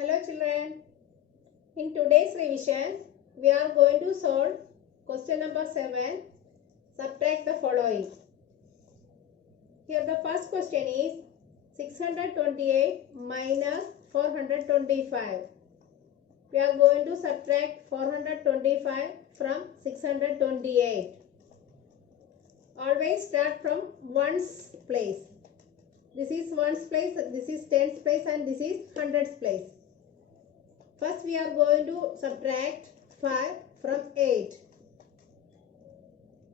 Hello children, in today's revision we are going to solve question number 7. Subtract the following. Here the first question is 628 minus 425. We are going to subtract 425 from 628. Always start from ones place. This is ones place, this is tens place and this is hundreds place. First we are going to subtract 5 from 8.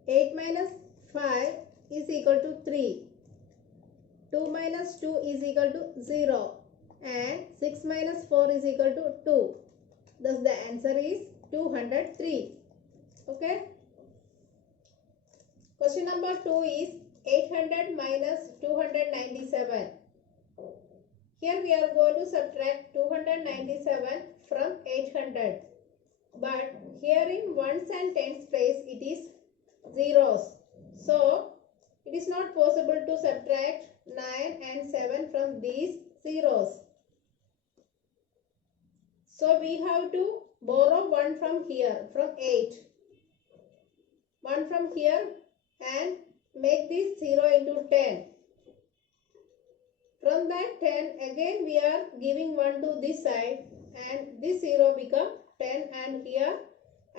8 minus 5 is equal to 3. 2 minus 2 is equal to 0. And 6 minus 4 is equal to 2. Thus the answer is 203. Okay. Question number 2 is 800 minus 297. Here we are going to subtract 297 from 800. But here in ones and tens place it is zeros. So it is not possible to subtract 9 and 7 from these zeros. So we have to borrow 1 from here, from 8. 1 from here and make this 0 into 10. From that 10 again we are giving 1 to this side and this 0 become 10 and here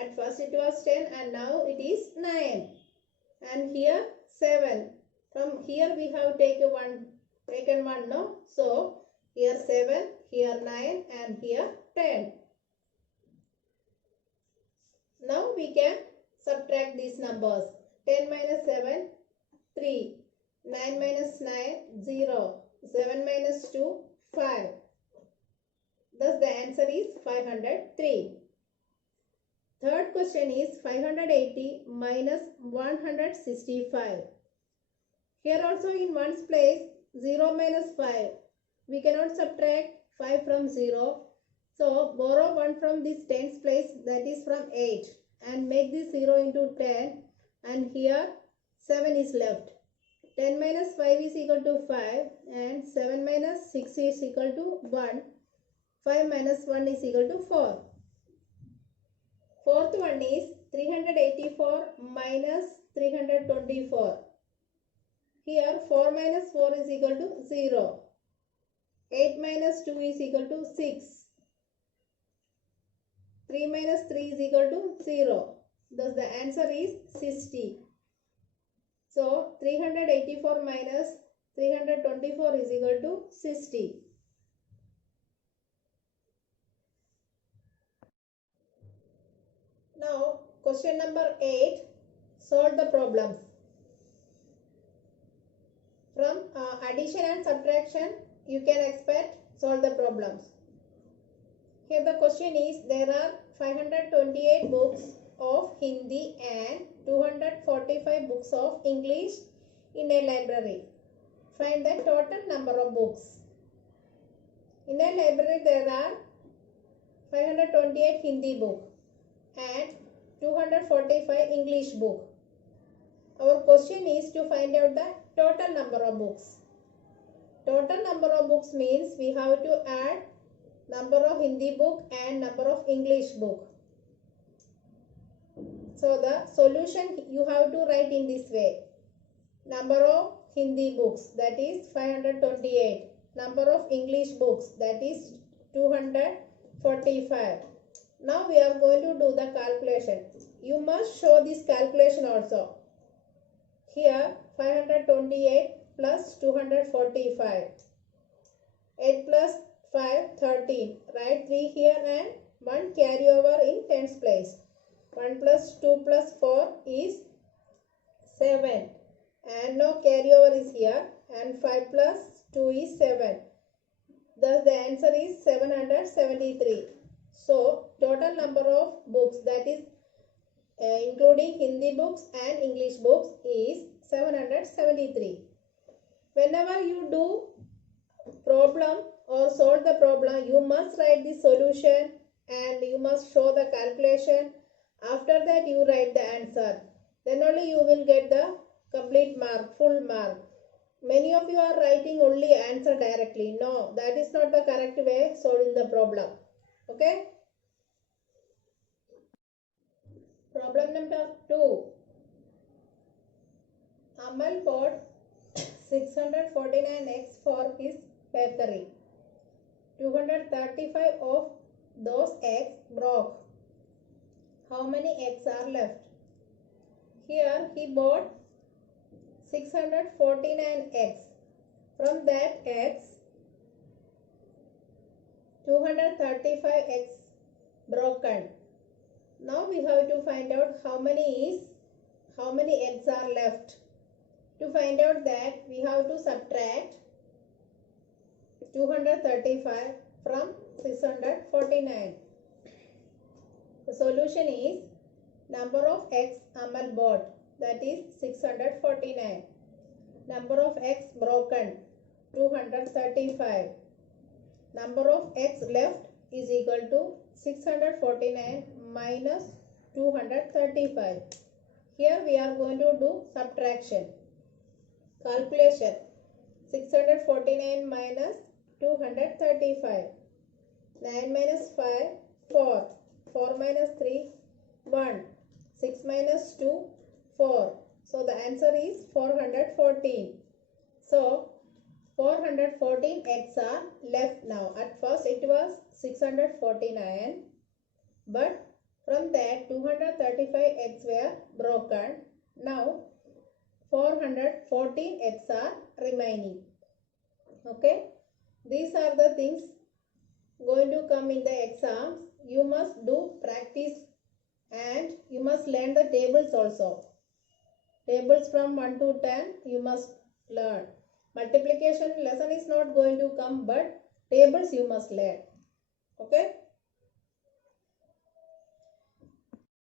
at first it was 10 and now it is 9 and here 7. From here we have taken 1 no. So here 7, here 9 and here 10. Now we can subtract these numbers. 10 minus 7, 3. 9 minus 9, 0. 7 minus 2, 5. Thus the answer is 503. Third question is 580 minus 165. Here also in ones place 0 minus 5. We cannot subtract 5 from 0. So borrow 1 from this tens place, that is from 8, and make this 0 into 10 and here 7 is left. 10 minus 5 is equal to 5 and 7 minus 6 is equal to 1. 5 minus 1 is equal to 4. Fourth one is 384 minus 324. Here 4 minus 4 is equal to 0. 8 minus 2 is equal to 6. 3 minus 3 is equal to 0. Thus the answer is 60. So 384 minus 324 is equal to 60. Now question number 8. Solve the problems. From addition and subtraction you can expect solve the problems. Here the question is there are 528 books of Hindi and 245 books of English in a library. Find the total number of books. In a library there are 528 Hindi book and 245 English book. Our question is to find out the total number of books. Total number of books means we have to add number of Hindi book and number of English book. So the solution you have to write in this way. Number of Hindi books, that is 528. Number of English books, that is 245. Now we are going to do the calculation. You must show this calculation also. Here 528 plus 245. 8 plus 5, 13. Write 3 here and 1 carry over in tens place. 1 plus 2 plus 4 is 7. And no carryover is here. And 5 plus 2 is 7. Thus the answer is 773. So total number of books, that is including Hindi books and English books, is 773. Whenever you do problem or solve the problem, you must write the solution and you must show the calculation. After that you write the answer. Then only you will get the complete mark, full mark. Many of you are writing only answer directly. No, that is not the correct way solving the problem. Okay. Problem number 2. Amal bought 649 eggs for his bakery. 235 of those eggs broke. How many eggs are left? Here he bought 649 eggs. From that eggs, 235 eggs broken. Now we have to find out how many eggs are left. To find out that, we have to subtract 235 from 649. The solution is number of eggs Amal bought, that is 649. Number of eggs broken, 235. Number of eggs left is equal to 649 minus 235. Here we are going to do subtraction. Calculation. 649 minus 235. 9 minus 5, 4. 4 minus 3, 1. 6 minus 2, 4. So the answer is 414. So 414 eggs are left now. At first it was 649, but from that 235 eggs were broken. Now 414 eggs are remaining. Okay, these are the things going to come in the exams. You must do practice and you must learn the tables also. Tables from 1 to 10 you must learn. Multiplication lesson is not going to come, but tables you must learn. Okay.